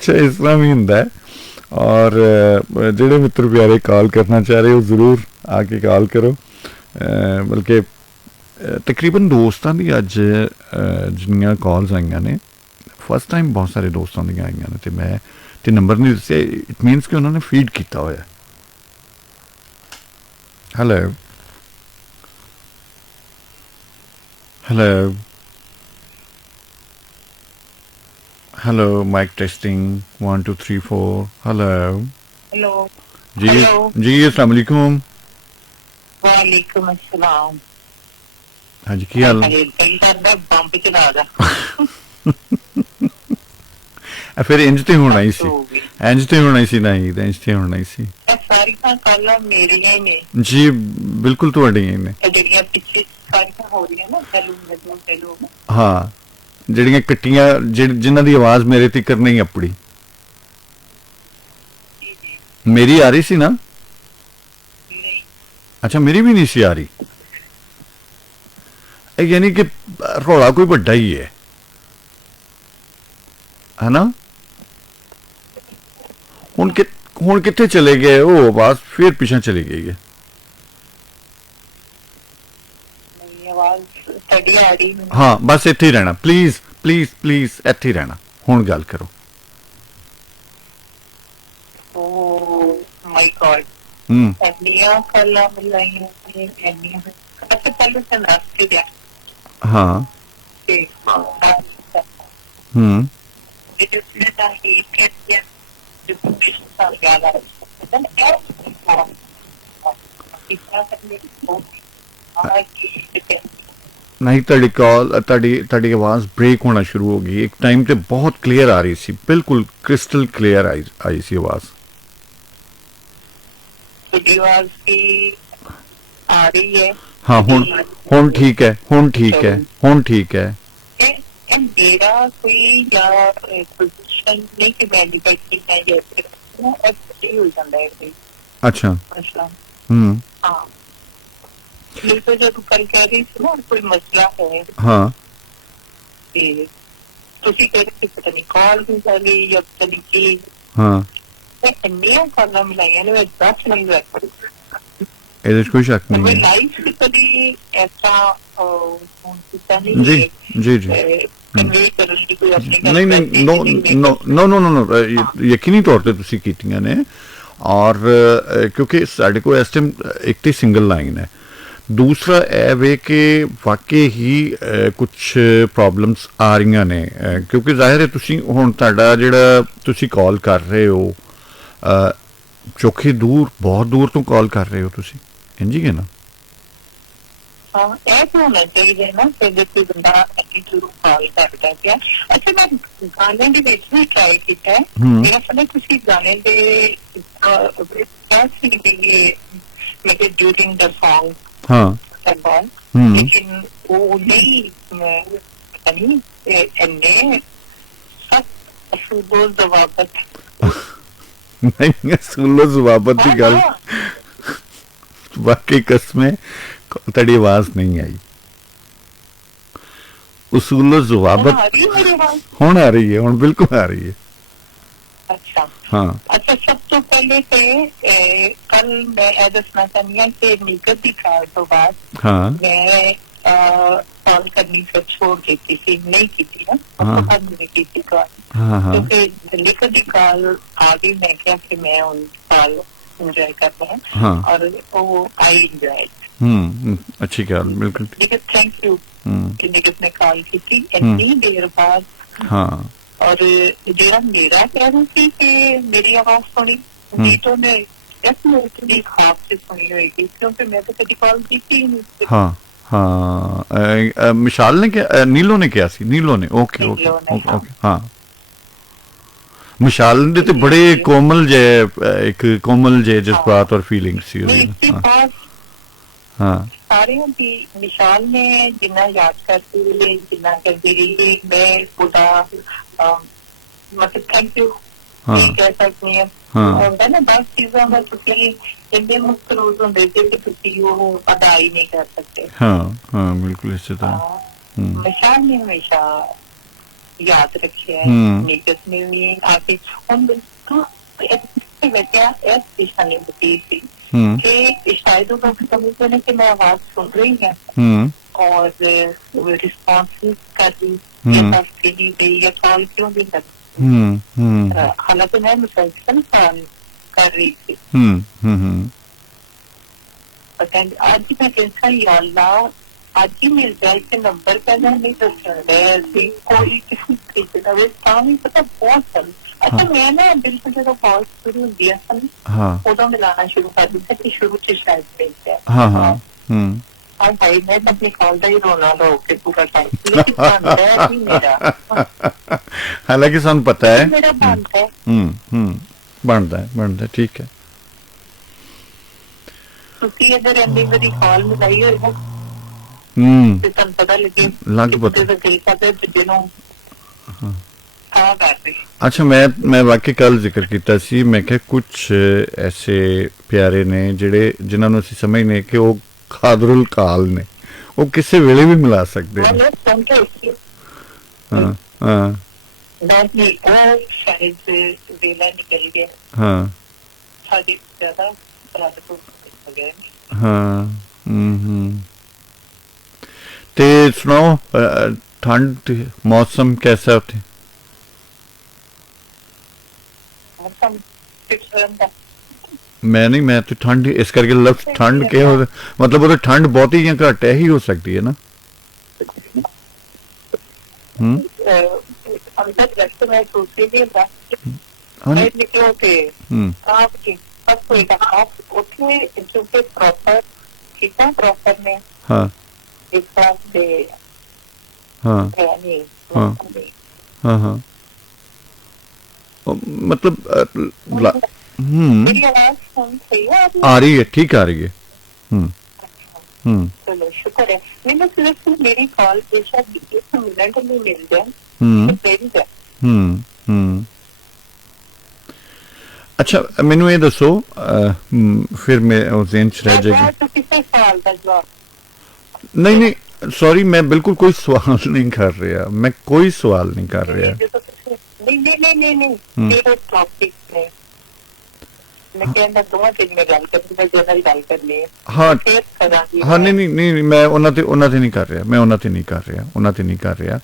अच्छा इस तरह भी होंगे। और ਜਿਹੜੇ ਮਿੱਤਰ ਪਿਆਰੇ ਕਾਲ ਕਰਨਾ ਚਾਹ ਰਹੇ ਹੋ ਜ਼ਰੂਰ ਆ ਕੇ ਕਾਲ ਕਰੋ। ਬਲਕਿ ਤਕਰੀਬਨ ਦੋਸਤਾਂ ਦੀ ਅੱਜ ਜਿੰਨੀਆਂ ਕਾਲਸ ਆਈਆਂ ਨੇ ਫਸਟ ਟਾਈਮ ਬਹੁਤ ਸਾਰੇ ਦੋਸਤਾਂ ਦੀਆਂ ਆਈਆਂ ਨੇ, ਅਤੇ ਮੈਂ ਤੇ ਨੰਬਰ ਨਹੀਂ ਦੱਸਿਆ, ਇਟ ਮੀਨਸ ਕਿ ਉਹਨਾਂ ਨੇ ਫੀਡ ਕੀਤਾ ਹੋਇਆ। Hello hello hello mike testing 1 2 3 4 hello hello जी हेलो जी अस्सलाम वालेकुम। वालेकुम अस्सलाम। हाँ जी की हाल कई सारा बंब चला दा फिर इंज ते होना ही सी, हो गई इंज ते होना ही सी, नहीं तो इंज ते होना ही सी सारी कॉल मेरिया ही ने जी बिल्कुल ਤੁਹਾਡੀਆਂ ਹੀ ਨੇ ਜਿਹੜੀਆਂ ਪਿੱਛੇ ਸਾਰੀਆਂ ਹੋ ਰਹੀਆਂ ਨਾ ਚਲੂ ਹਾਂ ਜਿਹੜੀਆਂ ਕੱਟੀਆਂ ਜਿਨ੍ਹਾਂ ਦੀ ਆਵਾਜ਼ ਮੇਰੇ ਤੀਕਰ ਨਹੀਂ ਆਪੜੀ। ਮੇਰੀ ਆ ਰਹੀ ਸੀ ਨਾ? ਅੱਛਾ ਮੇਰੀ ਵੀ ਨਹੀਂ ਸੀ ਆ ਰਹੀ, यानी कि रौला कोई बड़ा ही है ना। हुण कित्थे चले गए वो आवाज फिर पीछे चली गई है। हाँ बस इत्थे ही रहना प्लीज प्लीज प्लीज, इत्थे ही रहना। हुण गल करो। माय गॉड एनिया कॉल मिलाइयां ने एनिया अच्छा पहले से नास्ते दिया हाँ it is that he gets the information from the other then नहीं ਤੁਹਾਡੀ ਕਾਲ ਤੁਹਾਡੀ ਆਵਾਜ਼ ਬ੍ਰੇਕ ਹੋਣਾ ਸ਼ੁਰੂ ਹੋ ਗਈ। ਇੱਕ ਟਾਈਮ ਤੇ ਬਹੁਤ ਕਲੀਅਰ ਆ ਰਹੀ ਸੀ, ਬਿਲकुल क्रिस्टल क्लियर आई सी आवाज। आ रही है हाँ हुण ठीक है, हुण ठीक है, हुण ठीक है। मेरा कोई पोजीशन नहीं कि मैं डिबेट है जैसे हो जाता है। अच्छा हाँ ये तो जब कल कह रही थी ना कोई मसला है हाँ ਤੁਸੀਂ ਕਹਿੰਦੇ ਪਤਾ ਨਹੀਂ ਕਾਲ ਵੀ ਕਰੀ ਜਾਂ ਪਤਾ ਨਹੀਂ ਕੀ ਹਾਂ ਇਹ ਇੰਨੀਆਂ ਕਾਲਾਂ ਮਿਲਾਈਆਂ ਨੇ ਮੈਂ ਦੱਸ ਨਹੀਂ ਸਕਦੀ। ਇਹਦੇ 'ਚ ਕੋਈ ਸ਼ੱਕ ਨਹੀਂ ਹੈ। ਲਾਈਫ ਤੇ ਕਦੀ ਐਸਾ ਕੀਤਾ ਨਹੀਂ ਜੀ ਜੀ ਜੀ ਕਨਵੇ ਕਰਨ ਦੀ ਕੋਈ ਆਪਣੀ ਨਹੀਂ ਨਹੀਂ ਨੋ ਨੋ ਨੋ ਯਕੀਨੀ ਤੌਰ ਤੇ ਤੁਸੀਂ ਕੀਤੀਆਂ ਨੇ। ਔਰ ਕਿਉਂਕਿ ਸਾਡੇ ਕੋਲ ਇਸ ਟਾਈਮ ਇੱਕ ਤੇ ਸਿੰਗਲ ਲਾਈਨ ਹੈ, दूसरा ਇਹ ਵੇ ਕਿ ਵਾਕਈ ਹੀ ਕੁਝ ਪ੍ਰੋਬਲਮਸ ਆ ਰਹੀਆਂ ਨੇ, ਕਿਉਂਕਿ ਜ਼ਾਹਿਰ ਹੈ ਤੁਸੀਂ ਹੁਣ ਤੁਹਾਡਾ ਜਿਹੜਾ ਤੁਸੀਂ ਕਾਲ ਕਰ ਰਹੇ ਹੋ ਚੌਖੀ ਦੂਰ ਬਹੁਤ ਦੂਰ ਤੋਂ ਕਾਲ ਕਰ ਰਹੇ ਹੋ ਤੁਸੀਂ, ਇੰਝ ਹੀ ਹੈ ਨਾ। ਹਾਂ ਇਹ ਤਾਂ ਹੋਣਾ ਚਾਹੀਦਾ ਨਾ ਕਿ ਜੇ ਕੋਈ ਬੰਦਾ ਅੱਗੇ ਜ਼ਰੂਰ ਕਾਲ ਕਰਦਾ ਪਿਆ। ਅੱਛਾ ਮੈਂ ਗਾਣੇ ਦੇ ਵਿੱਚ ਵੀ ਟਰਾਈ ਕੀਤਾ ਮੇਰਾ ਸਮਝ ਤੁਸੀਂ ਗਾਣੇ ਦੇ ਕਿਆ ਸੀ ਮੇਰੇ ਡਿਊਰਿੰਗ ਦ ਸੌਂਗ हाँ लेकिन वो नहीं पता नहीं एंडे सब असूलो जवाबत नहीं असूलो जवाबत की गल वाकई कसमें तेरी आवाज नहीं आई। उसूलो जवाबत हुण आ रही है, हुण बिल्कुल आ रही है। अच्छा हाँ अच्छा सब तो पहले से कल मैं दसना चाहती हूँ कि निगत की कार तो बाद हाँ मैं कॉल करनी फिर छोड़ देती थी, नहीं की थी ना मैंने की थी कॉल क्योंकि निगत की कॉल आ गई। मैं क्या कि मैं उन कॉल एंजॉय करना है और वो आई एंजॉय अच्छी कॉल बिल्कुल। निगत थैंक यू कि निगत ने कॉल की थी इतनी देर बाद। हाँ और ਜਿਹੜਾ ਮੇਰਾ ਕਹਿਣਾ ਸੀ ਕਿ ਮੇਰੀ ਆਵਾਜ਼ ਸੁਣੀ ਜੀ ਤੋਂ ਮੈਂ ਇਸ ਨੂੰ ਇਤਨੀ ਖਾਸ से सुनी होगी क्योंकि मैं तो कभी कॉल की ही नहीं। हाँ हाँ मिशाल ने क्या नीलो ने किया सी, नीलो ने ओके ओके ओके हाँ मिशाल ने तो बड़े कोमल जे एक कोमल जे जज्बात और फीलिंग्स सी। हाँ सारियों की मिसाल ने जिन्ना याद करते हुए जिन्ना करते रही मैं पूरा मतलब थैंक यू कह सकती है। होंगे ना दस चीजों में तुसी इतने मुक्त रोज होंगे कि तुसी वो अदा ही नहीं कर सकते। हाँ हाँ बिल्कुल इसी तरह मिसाल ने हमेशा याद रखे है हम्म। नीकस ने भी आके उन बच्चा इस दिशा ने बती थी हम्म कि शायद वो लोग समझते हैं कि मैं आवाज सुन रही है हम्म और रिस्पॉन्स कर रही या बस के लिए गई या कॉल क्यों नहीं कर हालांकि मैं मुसलसल काम कर रही थी पता आज ही मैं देखा या अल्लाह आज ही मिल जाए कि नंबर पहले नहीं तो चल कोई किसी तरीके का वे काम ही पता बहुत सन अच्छा मैं ना बिल्कुल जब कॉल शुरू होती है सन उदों मिलाना शुरू कर दिया कि शुरू से शायद भेजते हैं हाँ भाई मैं अपनी कॉल का ही रोना लो के पूरा टाइम लेकिन बनता है भी मेरा हालांकि सन पता है मेरा बनता है बनता है ठीक है ਤੁਸੀਂ ਅਗਰ ਇੰਨੀ ਵਾਰੀ ਕਾਲ ਮਿਲਾਈ ਹੋਈ ਹੈ ਤੇ ਤੁਹਾਨੂੰ ਪਤਾ ਲੱਗੇ ਲੱਗ ਪਤਾ ਦਿਲ ਕਰਦਾ ਜਿੱਦੇ ਨੂੰ ਹਾਂ ਕਰਦੇ अच्छा मैं वाकई कल जिक्र किया सी मैं क्या कुछ ऐसे प्यारे ने जिहड़े जिन्हां नूं असीं समझने कि वो खादरुल काल ने वो किसी वेले भी मिला सकते हैं शायद वेला निकल गया हाँ साडी ज्यादा रात को हाँ ते सुनाओ ठंड मौसम कैसा होते मैं नहीं मैं तो ठंड इस करके लफ्ज ठंड के मतलब वो ठंड बहुत ही घट है ही हो सकती है ना हाँ हाँ हाँ मतलब आ रही है ठीक आ रही है चलो शुक्र है मैंने सिर्फ मेरी कॉल बेशक 1 मिनट में मिल जाए अच्छा मैनू ये दसो फिर मैं ज़हन च रह जाएगी नहीं नहीं सॉरी मैं बिल्कुल कोई सवाल नहीं कर रहा मैं कोई सवाल नहीं कर रहा हाँ हाँ नहीं मैं उन्हां ते नहीं कर रहा मैं उन्हां ते नहीं कर रहा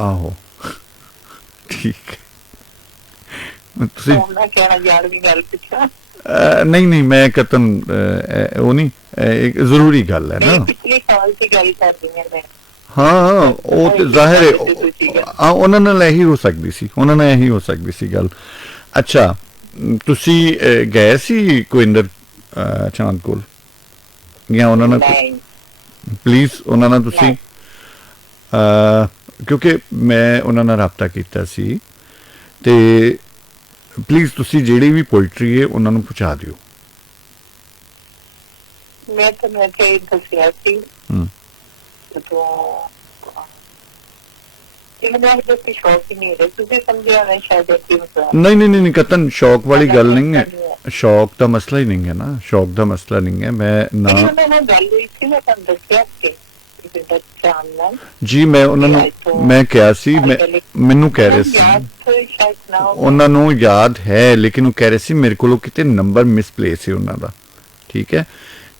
आहो ठीक नहीं मैं कतन वो नहीं एक जरूरी गल है ना हाँ वो तो जाहिर है हाँ उन्होंने यही हो सकती सी उन्होंने यही हो सकती सी गल अच्छा तुसी गए सी कोइंदर चांद कोल या उन्होंने प्लीज उन्होंने तुसी क्योंकि मैं उन्होंने राबता किया सी ते प्लीज तुसी जेड़ी भी पोइट्री है उन्होंने पहुंचा दियो मैं तो मैं दसिया सी नहीं कतन शौक वाली गल नहीं है शौक का मसला ही नहीं है ना शौक का मसला नहीं है मैं ना जी मैं उन्होंने मैं क्या सी मैनू कह रहे सी उन्होंने याद है लेकिन वो कह रहे सी मेरे को किते नंबर मिसप्लेस है उन्होंने ठीक है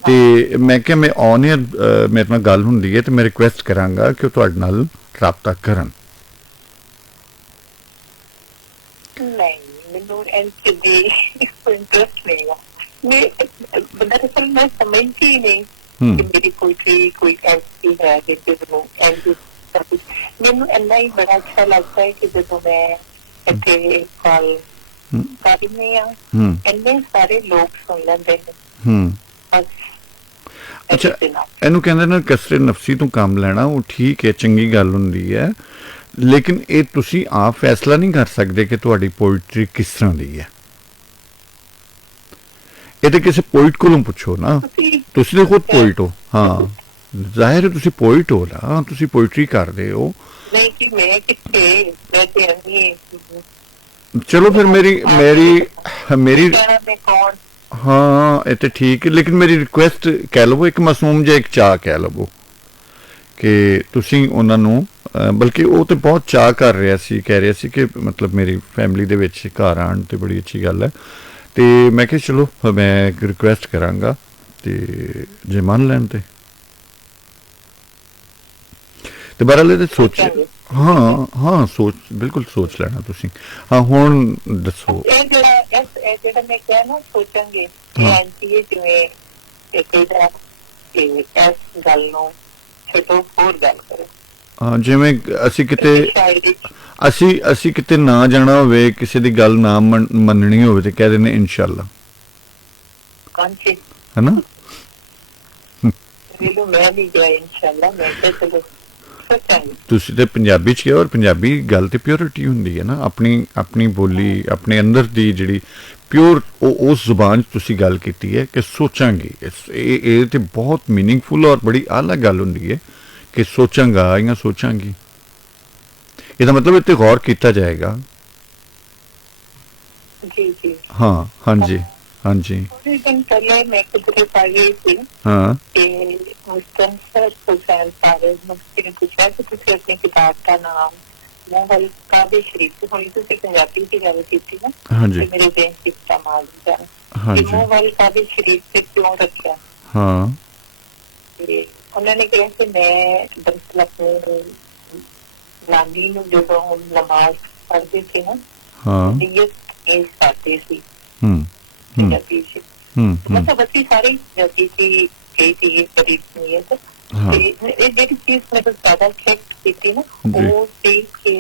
ਤੇ ਮੈਂ ਕਿਹਾ ਮੈਂ ਔਨ ਏਅਰ ਮੇਰੇ ਨਾਲ ਗੱਲ ਹੁੰਦੀ ਹੈ ਤੇ ਮੈਂ ਰਿਕੁਐਸਟ ਕਰਾਂਗਾ ਕਿ ਉਹ ਤੁਹਾਡੇ ਨਾਲ ਰਾਬਤਾ ਕਰਨ ਨਹੀਂ ਮੈਨੂੰ ਐਨਸੀਡੀ ਇੰਟਰਸਟ ਨਹੀਂ ਹੈ ਮੈਂ ਦਰਅਸਲ ਮੈਂ ਸਮਝਦੀ ਹੀ ਨਹੀਂ ਕਿ ਮੇਰੀ ਕੋਈ ਐਸੀ ਹੈ ਜਿਸ ਨੂੰ ਐਂਡ ਮੈਨੂੰ ਇੰਨਾ ਹੀ ਬੜਾ ਅੱਛਾ ਲੱਗਦਾ ਹੈ ਕਿ ਜਦੋਂ ਮੈਂ ਇੱਥੇ ਕਾਲ ਕਰਦੀ ਹਾਂ ਇੰਨੇ ਸਾਰੇ ਲੋਕ ਸੁਣ ਲੈਂਦੇ ਨੇ अच्छा ਇਹਨੂੰ ਕਹਿੰਦੇ ਨੇ ਕਸਰੇ ਨਫਸੀ ਤੋਂ ਕੰਮ ਲੈਣਾ ਉਹ ਠੀਕ ਹੈ ਚੰਗੀ ਗੱਲ ਹੁੰਦੀ ਹੈ ਲੇਕਿਨ ਇਹ ਤੁਸੀਂ ਆਪ ਫੈਸਲਾ ਨਹੀਂ ਕਰ ਸਕਦੇ ਕਿ ਤੁਹਾਡੀ ਪੋਇਟਰੀ ਕਿਸ ਤਰ੍ਹਾਂ ਦੀ ਹੈ ਇਹ ਤੇ ਕਿਸੇ ਪੋਇਟ ਕੋਲੋਂ ਪੁੱਛੋ ਨਾ ਤੁਸੀਂ ਤਾਂ ਖੁਦ ਪੋਇਟ ਹੋ ਹਾਂ ਜ਼ਾਹਿਰ ਹੈ ਤੁਸੀਂ ਪੋਇਟ ਹੋ ਨਾ ਤੁਸੀਂ ਪੋਇਟਰੀ ਕਰਦੇ ਹੋ ਨਹੀਂ ਕਿ ਮੈਂ ਕਿੱਥੇ ਮੈਂ ਤੇ ਚਲੋ ਫਿਰ ਮੇਰੀ हाँ ये तो ठीक है, लेकिन मेरी रिक्वेस्ट कह लवो, एक मासूम जिहा एक चाह कह लवो कि ਤੁਸੀਂ ਉਹਨਾਂ ਨੂੰ ਬਲਕਿ ਉਹ ਤੇ ਬਹੁਤ ਚਾਹ ਕਰ ਰਿਹਾ ਸੀ, ਕਹਿ ਰਿਹਾ ਸੀ ਕਿ ਮਤਲਬ ਮੇਰੀ ਫੈਮਿਲੀ ਦੇ ਵਿੱਚ ਘਰ ਆਉਣ ਤੇ ਬੜੀ ਅੱਛੀ ਗੱਲ ਹੈ। ਤੇ ਮੈਂ ਕਿਹਾ ਚਲੋ ਮੈਂ ਇੱਕ ਰਿਕੁਐਸਟ ਕਰਾਂਗਾ ਤੇ ਜੇ ਮੰਨ ਲੈਣ ਤੇ ਬਹਰਾਲ ਇਹਦੇ ਸੋਚ, ਹਾਂ ਹਾਂ ਸੋਚ ਬਿਲਕੁਲ ਸੋਚ ਲੈਣਾ ਤੁਸੀਂ। ਹਾਂ ਹੁਣ ਦੱਸੋ। ਇਹ ਜਿਹੜਾ ਮੈਂ ਕਿਹਾ ਨਾ ਸੋਚਾਂਗੇ ਹਾਂ। ਆਂਟੀ ਇਹ ਜਿਵੇਂ ਇੱਕ ਇਹਦਾ ਇਸ ਗੱਲ ਨੂੰ ਛੱਡੋ, ਹੋਰ ਗੱਲ ਕਰੋ। ਹਾਂ ਜਿਵੇਂ ਅਸੀਂ ਕਿਤੇ ਸ਼ਾਇਦ ਅਸੀਂ ਕਿਤੇ ਨਾ ਜਾਣਾ ਹੋਵੇ, ਕਿਸੇ ਦੀ ਗੱਲ ਨਾ ਮੰਨਣੀ ਹੋਵੇ ਤੇ ਕਹਿ ਦਿੰਦੇ ਇਨਸ਼ਾਅੱਲਾ, ਕਾਂਚੇ ਹੈ ਨਾ। ਮੈਨੂੰ ਮੈਂ ਵੀ ਗਿਆ ਇਨਸ਼ਾਅੱਲਾ, ਮੈਂ ਕਿਹਾ ਚਲੋ ਸੋਚਾਂਗੇ। ਤੁਸੀਂ ਤੇ ਪੰਜਾਬੀ ਚ ਕਿਹਾ, ਔਰ ਪੰਜਾਬੀ ਗੱਲ ਤੇ ਪਿਓਰਿਟੀ ਹੁੰਦੀ ਹੈ ਨਾ, ਆਪਣੀ ਬੋਲੀ ਆਪਣੇ ਅੰਦਰ ਦੀ ਜਿਹੜੀ ਪਿਓਰ ਉਸ ਜ਼ੁਬਾਨ 'ਚ ਤੁਸੀਂ ਗੱਲ ਕੀਤੀ ਹੈ ਕਿ ਸੋਚਾਂਗੇ। ਇਹ ਤੇ ਬਹੁਤ ਮੀਨਿੰਗਫੁਲ ਔਰ ਬੜੀ ਆਲਾ ਗੱਲ ਹੁੰਦੀ ਹੈ ਕਿ ਸੋਚਾਂਗਾ ਜਾਂ ਸੋਚਾਂਗੀ, ਇਹਦਾ ਮਤਲਬ ਇੱਥੇ ਗੌਰ ਕੀਤਾ ਜਾਏਗਾ। ਜੀ ਜੀ ਹਾਂ ਹਾਂਜੀ ਹਾਂਜੀ ਥੋੜੇ ਦਿਨ ਪਹਿਲੇ ਮੈਂ ਕਿਧਰੇ ਪਾ ਗਈ ਸੀ ਹਾਂ ਤੇ ਮੁਸਤਨ ਸਰ ਹੁਸੈਨ ਸਾਰੇ ਮੁਸਤਨ ਨੇ ਪੁੱਛਿਆ ਕਿ ਤੁਸੀਂ ਆਪਣੀ ਕਿਤਾਬ ਦਾ ਨਾਮ ਮੋਹਲ ਕਾਬੇ ਸ਼ਰੀਫ, ਹੁਣ ਤੁਸੀਂ ਪੰਜਾਬੀ ਦੀ ਗੱਲ ਕੀਤੀ ਨਾ ਹਾਂਜੀ ਤੇ ਮੇਰੇ ਦਿਨ ਚ ਇਸਤੇਮਾਲ ਕੀਤਾ ਕਿ ਹਾਂਜੀ ਮੋਹਲ ਕਾਬੇ ਸ਼ਰੀਫ ਤੇ ਕਿਉਂ ਰੱਖਿਆ। ਹਾਂ ਤੇ ਉਹਨਾਂ ਨੇ ਕਿਹਾ ਕਿ ਮੈਂ ਦਰਅਸਲ ਆਪਣੇ ਨਾਨੀ ਨੂੰ ਜਦੋਂ ਨਮਾਜ਼ ਪੜ੍ਹਦੇ ਸੀ ਨਾ ਹਾਂ ਇਹ ਕਰਦੇ ਸੀ ਹੂੰ ਪੰਜਾਬੀ ਚ, ਹੂੰ मतलब अच्छी सारी जाती थी कई चीजें करीब नहीं है तो हाँ ये ਜਿਹੜੀ ਚੀਜ਼ ਮੈਨੂੰ ਜ਼ਿਆਦਾ ਚੈੱਕ ਕੀਤੀ ਨਾ जी ਉਹ ਸੀ ਕਿ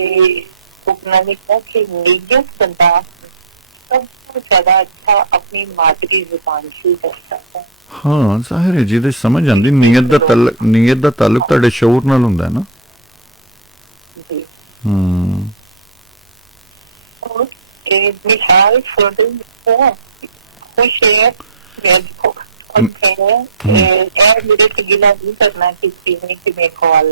ਉਹਨਾਂ ਨੇ ਕਿਹਾ ਕਿ ਨੀਅਤ ਬੰਦਾ ਸਭ ਤੋਂ ਜ਼ਿਆਦਾ ਅੱਛਾ ਆਪਣੀ ਮਾਦਰੀ ਜ਼ੁਬਾਨ ਚ ਕਰ ਸਕਦਾ ਹੈ। ਹਾਂ ਜ਼ਾਹਿਰ ਹੈ ਜਿਹਦੇ ਸਮਝ ਆਉਂਦੀ, ਨੀਅਤ ਦਾ ਤਾਲੁਕ ਤੁਹਾਡੇ ਸ਼ਊਰ ਨਾਲ ਹੁੰਦਾ ਹੈ ਨਾ। ਜੀ ਹੂੰ और ਇਹ ਮਿਸਾਲ ਛੋਟੀ ਹੈ खुश है देखो और मेरे से गिला नहीं करना किसी ने कि मैं कॉल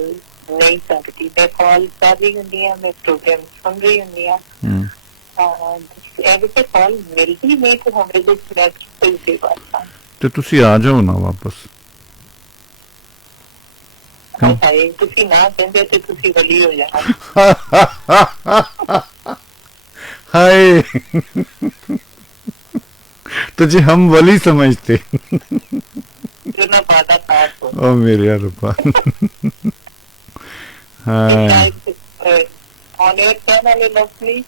नहीं करती, मैं कॉल कर रही हूँ, मैं प्रोग्राम सुन रही हूँ ऐसे कॉल मिलती नहीं तो हमें तो कोई सी बात था ਤੇ ਤੁਸੀਂ ਆ ਜਾਓ ਨਾ ਵਾਪਸ। ਤੁਸੀਂ ਨਾ ਕਹਿੰਦੇ ਤੇ ਤੁਸੀਂ ਵਲੀ ਹੋ ਜਾਣਾ। हाय तुझे हम वली समझते। जो ना बाधा पास हो ओ मेरे रब्बा। हाँ ऑनलाइन कहने वाले लोग नहीं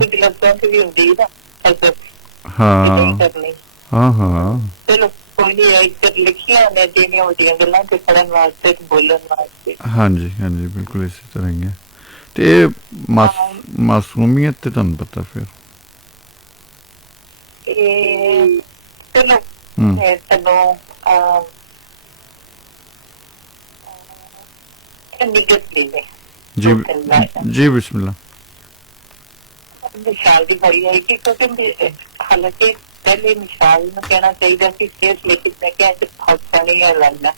कुछ लफ्जों की भी होती है ना हजरत हाँ करनी। हाँ हाँ चलो कोई नहीं है, जब लिखिया मैं देने होती है गल्लां ते पढ़न वास्ते ते बोलन वास्ते। हाँ जी बिल्कुल इसी तरह ही है। ते मासूमियत ते तुहानू पता फिर चलो चलो इमीडिएटली जी जी बिस्मिल्लाह। मिसाल की बड़ी आई थी क्योंकि हालांकि पहले मिसाल में कहना चाहिए कि केस लेकिन मैं क्या फंसा नहीं है लगना।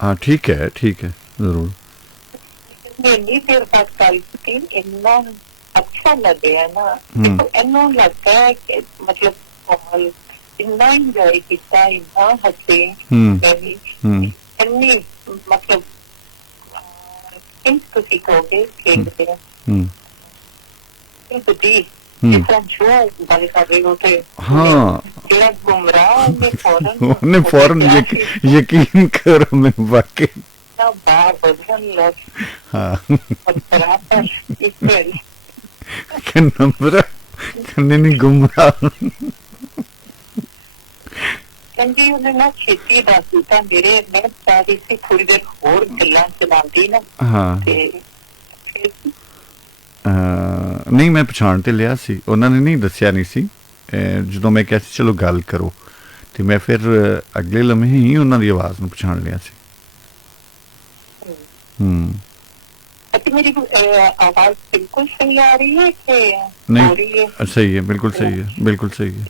हाँ ठीक है जरूर। नहीं फिर बात करी थी इतना अच्छा लगे है ना, तो इन्ना लगता है कि मतलब माहौल इतना इंजॉय किया, इतना हंसे इन्नी मतलब तुसी कहोगे खेलते हैं जिस तरह जो गल कर रहे हो थे हाँ जेड़ा गुमराह उन्हें फौरन यकीन करो मैं वाकई बाहर बदलन लग हाँ बराबर इस कि नंबर करने नहीं गुमराह क्योंकि उन्हें ना छेती दस दिता मेरे मैं सारी सी थोड़ी देर होर गल्लां चलांदी ना हाँ नहीं मैं पछाण ते लिया सी, उन्होंने नहीं दसिया नहीं सी। ਜਦੋਂ मैं ਕਿਹਾ ਸੀ ਚਲੋ ਗੱਲ ਕਰੋ ਤੇ मैं फिर अगले लम्हे ही ਉਹਨਾਂ ਦੀ आवाज़ ਨੂੰ ਪਛਾਣ ਲਿਆ ਸੀ। मेरी आवाज बिल्कुल सही आ रही है कि नहीं सही है, बिल्कुल सही है, बिल्कुल सही है।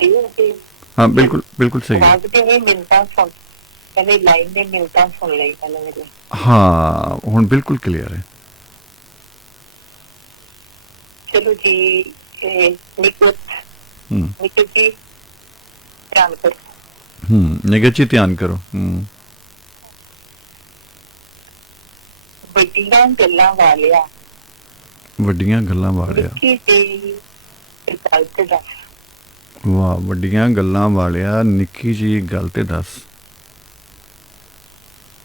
हाँ बिल्कुल सही है। आवाज भी मिलता सुन मैंने लाइन में मिलता सुन ली पहले मेरे। हाँ हुन बिल्कुल क्लियर है। चलो जी निकुत जी ਧਿਆਨ ਕਰੋ। ਨਿਗਾਹ 'ਚ ਹੀ ਧਿਆਨ ਕਰੋ। ਵੱਡੀਆਂ ਗੱਲਾਂ ਵਾਲਿਆ ਵੱਡੀਆਂ ਗੱਲਾਂ ਵਾਲਿਆ। ਨਿੱਕੀ ਜਿਹੀ ਗੱਲ ਤੇ ਦੱਸ। ਵਾਹ, ਵੱਡੀਆਂ ਗੱਲਾਂ ਵਾਲਿਆ ਨਿੱਕੀ ਜਿਹੀ ਗੱਲ ਤੇ ਦੱਸ।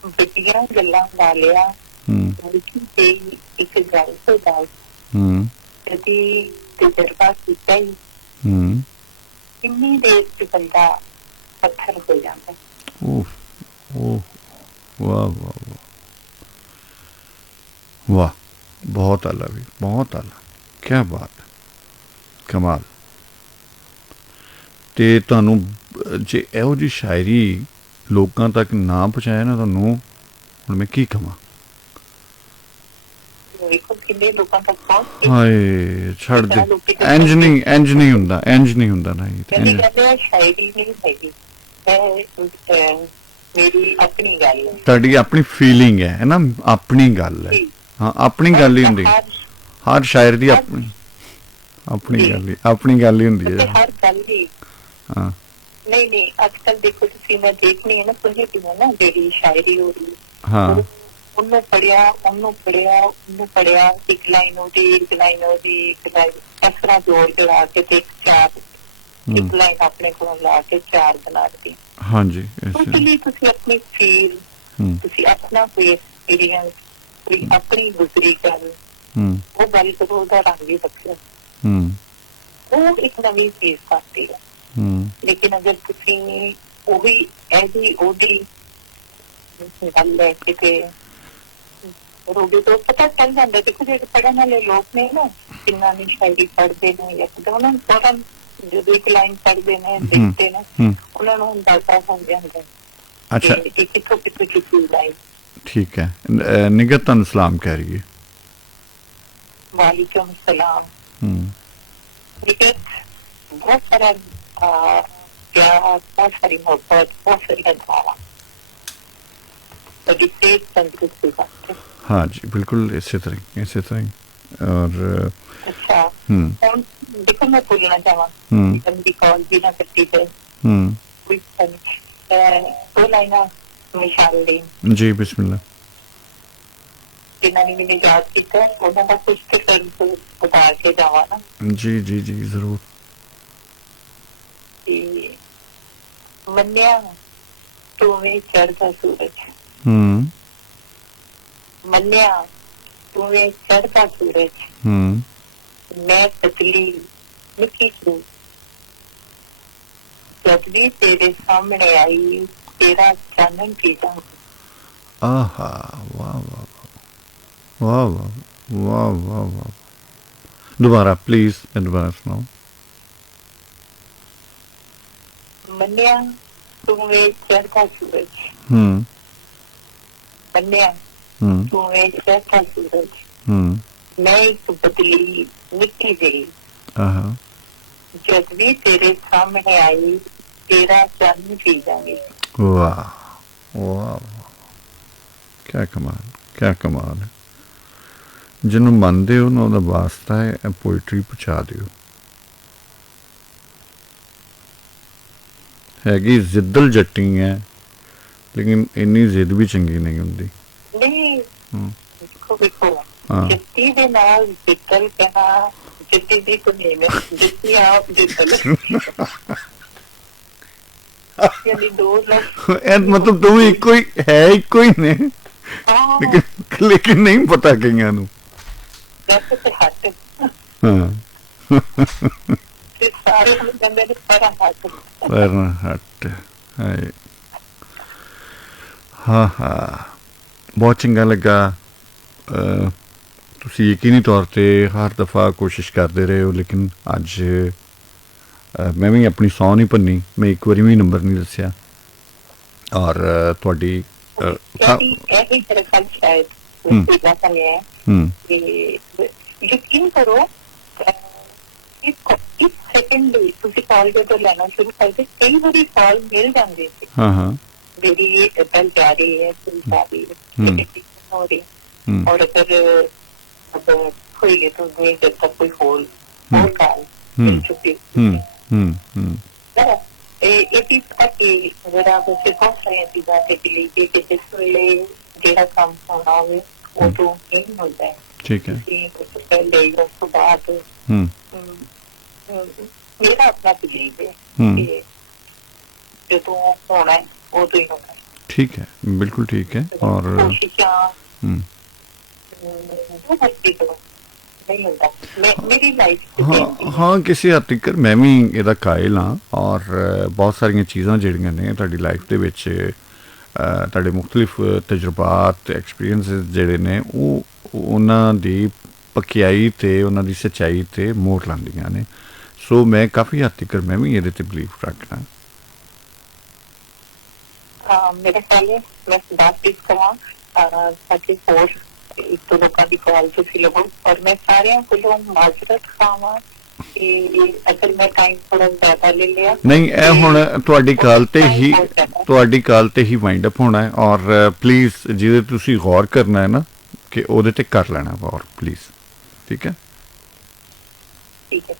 ਵੱਡੀਆਂ ਗੱਲਾਂ ਵਾਲਿਆ ਨਿੱਕੀ ਜਿਹੀ ਇੱਕ ਗੱਲ ਤੇ ਦੱਸ। ਕਦੀ ਤਜਰਬਾ ਕੀਤਾ ਹੀ ਕਿੰਨੀ ਦੇਰ ਚ ਬੰਦਾ ਪੱਥਰ ਹੋ ਜਾਂਦਾ। ਵਾਹ ਵਾਹ ਵਾਹ ਵਾਹ, ਬਹੁਤ ਆਲਾ ਵੀ, ਬਹੁਤ ਆਲਾ, ਕਿਆ ਬਾਤ, ਕਮਾਲ। ਤੇ ਤੁਹਾਨੂੰ ਜੇ ਇਹੋ ਜਿਹੀ ਸ਼ਾਇਰੀ ਲੋਕਾਂ ਤੱਕ ਨਾ ਪਹੁੰਚਾਇਆ ਨਾ, ਤੁਹਾਨੂੰ ਹੁਣ ਮੈਂ ਕੀ ਕਵਾਂ। ਹਾਏ ਛੱਡ ਦੇ, ਇੰਝ ਨਹੀਂ ਹੁੰਦਾ, ਇੰਝ ਨਹੀਂ ਹੁੰਦਾ। ਨਹੀਂ ਸ਼ਾਇਰੀ ਨਹੀਂ ਹੈਗੀ, ਮੇਰੀ ਆਪਣੀ ਗੱਲ ਹੈ, ਤੁਹਾਡੀ ਆਪਣੀ ਫੀਲਿੰਗ ਹੈ ਨਾ, ਆਪਣੀ ਗੱਲ ਹੈ। ਹਾਂ, ਆਪਣੀ ਗੱਲ ਹੀ ਹੁੰਦੀ, ਹਰ ਸ਼ਾਇਰ ਦੀ ਆਪਣੀ ਗੱਲ ਹੀ ਹੁੰਦੀ ਹੈ। ਹਰ ਗੱਲ ਦੀ ਹਾਂ। ਨਹੀਂ ਅੱਜ ਕੱਲ ਦੇਖੋ ਤੁਸੀਂ, ਮੈਂ ਦੇਖਣੀ ਹੈ ਨਾ, ਸੁਣੀ ਨਾ ਜਿਹੜੀ ਸ਼ਾਇਰੀ ਹੋ ਰਹੀ, ਹਾਂ, ਉਹਨੂੰ ਪੜਿਆ ਇੱਕ ਲਾਈਨ ਉਹਦੀ, ਇੱਕ ਲਾਈਨ ਇਸ ਤਰ੍ਹਾਂ ਜੋੜ ਜੜਾ ਕੇ ਤੇ ਇੱਕ ਲਾਈਨ ਆਪਣੇ ਕੋਲੋਂ ਲਾ ਕੇ 4 ਬਣਾ ਦਿੱਤੀ। ਹਾਂਜੀ, ਉਸ ਲਈ ਤੁਸੀਂ ਆਪਣੀ ਫੀਲ, ਤੁਸੀਂ ਆਪਣਾ ਕੋਈ ਐਕਸਪੀਰੀਅੰਸ, ਕੋਈ ਆਪਣੀ ਗੁਜ਼ਰੀ ਗੱਲ, ਉਹ ਗੱਲ ਕਰੋ, ਉਹਦਾ ਰੰਗ ਹੀ ਵੱਖਰਾ, ਉਹ ਇੱਕ ਨਵੀਂ ਚੀਜ਼ ਕਰਦੀ ਹੈ। ਲੇਕਿਨ ਅਗਰ ਤੁਸੀਂ ਉਹੀ ਇਹਦੀ ਉਹਦੀ ਗੱਲ ਲੈ ਕੇ ਤੇ ਰੋਡੇ ਤੋਂ ਪਤਾ ਚੱਲ ਜਾਂਦਾ। ਦੇਖੋ ਜਿਹੜੇ ਪੜ੍ਹਨ ਵਾਲੇ ਲੋਕ ਨੇ ਨਾ, ਕਿੰਨਾ ਨਹੀਂ ਸ਼ਾਇਰੀ ਪੜ੍ਹਦੇ ਨੇ, ਜਾਂ ਉਹਨਾਂ ਨੂੰ ਫੌਰਨ ਜਦੋਂ ਇੱਕ ਲਾਈਨ ਪੜ੍ਹਦੇ ਨੇ, ਦੇਖਦੇ ਨੇ, ਉਹਨਾਂ ਨੂੰ ਅੰਦਾਜ਼ਾ ਹੋ ਜਾਂਦਾ। ਅੱਛਾ, ਕਿੱਥੋਂ ਚੁੱਕੀ ਲਾਈਨ। ਠੀਕ ਹੈ, ਨਿਗਤ ਤੁਹਾਨੂੰ ਸਲਾਮ ਕਹਿ ਰਹੀ ਹੈ। ਵਾਲੇਕੁਮ ਸਲਾਮ। बहुत सारा प्यार, बहुत सारी मोहब्बत, बहुत सारी दुआएं, तंदुरुस्ती बात है। हाँ जी, बिल्कुल इसी तरह। और अच्छा, और देखो मैं बोलना चाहूँ, बंदी कॉल भी ना करती है, दो लाइना मिसाल दी जी, बिस्मिल्लाह। जिन्होंने मैंने याद किया, उन्होंने कुछ तो फिर बता के जावा ना। जी जी जी, जरूर। मन्या तुम्हें चढ़ता सूरज, मन्या तुम्हें चढ़ता सूरज, मैं पतली निकी हूँ, जब भी तेरे सामने आई तेरा चानन पीता। आहा, वाह वाह वाह वाह वाह वाह वाह। दोबारा प्लीज, दोबारा सुनाओ। मन्या तुम्हें चढ़ता सूरज, मन्या तुम्हें चढ़ता सूरज, मैं एक पतली निकी गई, जब भी तेरे सामने आई तेरा चांद पी जाएंगे। वाह वाह, क्या कमाल, क्या कमाल है। ਜਿਹਨੂੰ ਮੰਨਦੇ ਹੋ ਨਾ, ਉਹਦਾ ਵਾਸਤਾ ਹੈ, ਇਹ ਪੋਇਟਰੀ ਪਹੁੰਚਾ ਦਿਓ। ਹੈਗੀ ਜ਼ਿੱਦਲ ਜੱਟੀ ਹੈ, ਲੇਕਿਨ ਇੰਨੀ ਜ਼ਿੱਦ ਵੀ ਚੰਗੀ ਨਹੀਂ ਹੁੰਦੀ। ਨਹੀਂ, ਦੇਖੋ ਜੱਤੀ ਦੇ ਨਾਲ ਜ਼ਿੱਦਲ ਕਹਿਣਾ, ਜੱਤੀ ਦੀ ਕੋਈ ਨਹੀਂ, ਜੱਤੀ ਆਪ ਜ਼ਿੱਦਲ ਯਾਨੀ ਦੋ ਲੋਕ, ਇਹ ਮਤਲਬ ਦੋਵੇਂ ਇੱਕੋ ਹੀ ਹੈ, ਇੱਕੋ ਹੀ ਨੇ, ਲੇਕਿਨ ਨਹੀਂ ਪਤਾ ਕਈਆਂ ਨੂੰ। ਬਹੁਤ ਚੰਗਾ ਲੱਗਾ। ਤੁਸੀਂ ਯਕੀਨੀ ਤੌਰ 'ਤੇ ਹਰ ਦਫਾ ਕੋਸ਼ਿਸ਼ ਕਰਦੇ ਰਹੇ ਹੋ, ਲੇਕਿਨ ਅੱਜ ਮੈਂ ਵੀ ਆਪਣੀ ਸੌਂ ਨਹੀਂ ਭੰਨੀ, ਮੈਂ ਇੱਕ ਵਾਰੀ ਵੀ ਨੰਬਰ ਨਹੀਂ ਦੱਸਿਆ। ਔਰ ਤੁਹਾਡੀ ਯਕੀਨ ਕਰੋ, ਇੱਕ ਸੈਕਿੰਡ ਲਈ ਤੁਸੀਂ ਕਾਲ ਜਦੋਂ ਲੈਣਾ ਸ਼ੁਰੂ ਕਰਦੇ, ਕਈ ਵਾਰੀ ਕਾਲ ਮਿਲ ਜਾਂਦੀ ਸੀ ਜਿਹੜੀ ਬੈਲ ਜਾ ਰਹੀ ਹੈ, ਹੋ ਰਹੀ, ਔਰ ਅਗਰ ਹੋਏਗੀ ਤਾਂ ਨਹੀਂ, ਜਦ ਤੱਕ ਕੋਈ ਹੋਰ ਕਾਲ ਮਿਲ ਚੁੱਕੀ। ਇਹ ਵੀ ਪਤਾ ਕਿ ਜਿਹੜਾ ਤੁਸੀਂ ਬਹੁਤ ਸਾਰੀਆਂ ਚੀਜ਼ਾਂ ਤੇ ਬਿਲੀ ਕੇ ਜਿਸ ਵੇਲੇ ਜਿਹੜਾ ਕੰਮ ਹੋਣਾ ਹੋਵੇ ਉਹ ਤੋਂ ਨਹੀਂ ਹੁੰਦਾ ਹੈ। ਠੀਕ ਹੈ। ਤੁਸੀਂ ਕੁਝ ਪਹਿਲੇ ਉਸ ਤੋਂ ਬਾਅਦ ਮੇਰਾ ਆਪਣਾ ਬਿਲੀਵ ਹੈ ਕਿ ਜਦੋਂ ਹੋਣਾ ਹੈ ਉਦੋਂ ਹੀ ਹੋਣਾ ਹੈ। ठीक है, बिल्कुल ठीक है। और हाँ किसी हद तक मैं भी ਇਹਦਾ ਕਾਇਲ ਹਾਂ ਔਰ ਬਹੁਤ ਸਾਰੀਆਂ ਚੀਜ਼ਾਂ ਜਿਹੜੀਆਂ ਨੇ ਤੁਹਾਡੀ ਲਾਈਫ ਦੇ ਵਿੱਚ ਤੁਹਾਡੇ ਮੁxtਲਿਫ ਤਜਰਬਾਤ ਐਕਸਪੀਰੀਐਂਸਸ ਜਿਹੜੇ ਨੇ ਉਹ ਉਹਨਾਂ ਦੀ ਪਕਿਆਈ ਤੇ ਉਹਨਾਂ ਦੀ ਸੱਚਾਈ ਤੇ ਮੋਹਰ ਲਾਉਂਦੀਆਂ ਨੇ। ਸੋ ਮੈਂ ਕਾਫੀ ਹੱਦ ਤੱਕ ਮੈਂ ਵੀ ਇਹਦੇ ਤੇ ਬਿਲੀਵ ਰੱਖਦਾ। मेरे ख्याल है मैं बातचीत करा ताकि और एक दो लोगों की कॉल से लगो और मैं सारे को माजरत खावा कि अगर मैं टाइम थोड़ा ज्यादा ले लिया नहीं ਇਹ ਹੁਣ ਤੁਹਾਡੀ ਕਾਲ ਤੇ ਹੀ ਵਾਈਂਡ ਅਪ ਹੋਣਾ ਹੈ ਔਰ ਪਲੀਜ਼ ਜਿਹਦੇ ਤੁਸੀਂ ਗੌਰ ਕਰਨਾ ਹੈ ਨਾ ਕਿ ਉਹਦੇ ਤੇ ਕਰ ਲੈਣਾ ਗੌਰ ਪਲੀਜ਼। ਠੀਕ ਹੈ ठीक है।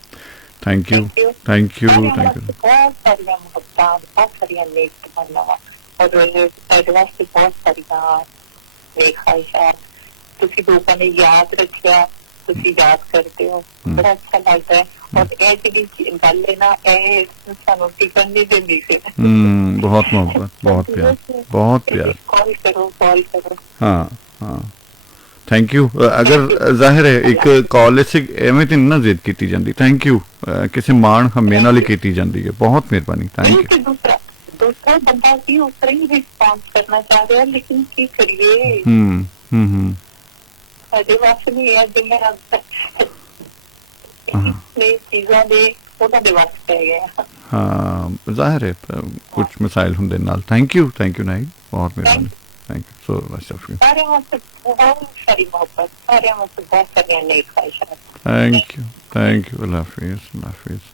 Thank you thank you thank you. बहुत सारिया मोहब्बत बहुत सारिया नेक तमन्नावां और एडवांस से बहुत सारिया नेक ख्वाहिशात तुसी लोगों ने याद रखिया तुसी याद करते हो बड़ा अच्छा लगता है। और ये जी गल है ना ये सानू टिकन नहीं देंदी से बहुत मोहब्बत बहुत प्यार कॉल करो। हाँ हाँ थैंक यू। अगर जाहिर है एक कॉल से एवें तो ना जिद की जाती। थैंक यू किसी मान हमें नाल की जाती है। बहुत मेहरबानी थैंक यू। दूसरा बंदा की ऊपर ही रिस्पॉन्स करना चाह रहा है लेकिन की करिए साडे वास्ते नहीं है जिन्हें चीज़ों दे ਉਹਨਾਂ ਦੇ ਵਾਸਤੇ ਹੈ। हाँ जाहिर है कुछ मसाइल होंगे नाल। थैंक यू नाइट बहुत मेहरबानी thank you so much of you. सारे वास्ते बहुत सारी मोहब्बत सारे वास्ते बहुत सारी नेक ख्वाहिशात। थैंक यू अल्लाह हाफिज़।